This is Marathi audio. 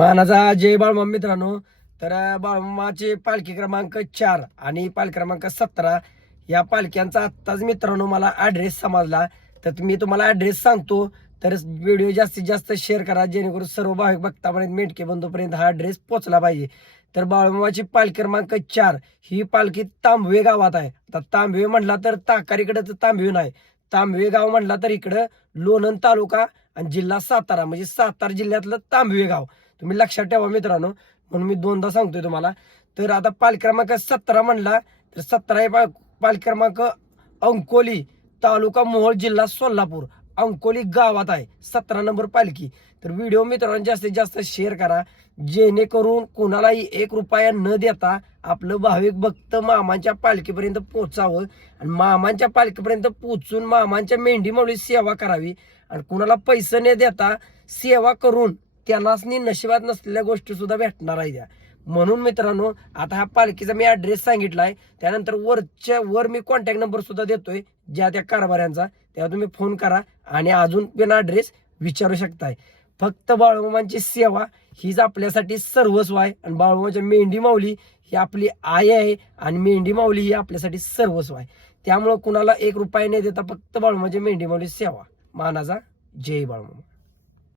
मानाचा जय बाळमा मित्रांनो. तर बाळमाचे पालखी क्रमांक 4 आणि पालखी क्रमांक 17 या पालख्यांचा आत्ताच मित्रांनो मला ऍड्रेस समजला. तर मी तुम्हाला ऍड्रेस सांगतो, तर व्हिडिओ जास्तीत जास्त शेअर करा जेणेकरून सर्व भाविक भक्तापर्यंत मेटके बंधूपर्यंत हा ऍड्रेस पोहोचला पाहिजे. तर बाळमाची पालखी क्रमांक 4 ही पालखी तांबवे गावात आहे. आता तांबवे म्हणला तर ताकारीकडे तर तांबवे नाही, तांबवे गाव म्हणला तर इकडं लोणंद तालुका आणि जिल्हा सातारा, म्हणजे सातारा जिल्ह्यातलं तांबवे गाव. तुम्ही लक्षात ठेवा मित्रांनो, म्हणून मी दोनदा सांगतोय तुम्हाला. तर आता पालखी क्रमांक 17 म्हणला तर 17 हे पालखी क्रमांक अंकोली तालुका मोहोळ जिल्हा सोलापूर अंकोली गावात आहे 17 नंबर पालखी. तर व्हिडिओ मित्रांनो जास्तीत जास्त शेअर करा जेणेकरून कोणालाही 1 रुपया न देता आपलं भाविक भक्त मामांच्या पालखीपर्यंत पोहोचावं आणि मामांच्या पालखीपर्यंत पोहोचून मामांच्या मेंढी माऊली सेवा करावी. आणि कुणाला पैसे न देता सेवा करून त्यालाच नशिबात नसलेल्या गोष्टी सुद्धा भेटणार आहे. म्हणून मित्रांनो, आता हा पालखीचा मी ऍड्रेस सांगितलाय, त्यानंतर वरच्या वर मी कॉन्टॅक्ट नंबर सुद्धा देतोय ज्या त्या कारभाऱ्यांचा, तेव्हा तुम्ही फोन करा आणि अजून पण ऍड्रेस विचारू शकताय. फक्त बाळूमामांची सेवा हीच आपल्यासाठी सर्वस्व आहे आणि बाळूमामाच्या मेंढी माऊली ही आपली आई आहे आणि मेंढी माऊली ही आपल्यासाठी सर्वस्व आहे. त्यामुळे कुणाला 1 रुपया न देता फक्त बाळूमामाच्या मेंढी माऊली सेवा. मानाचा जय बाळूमामा.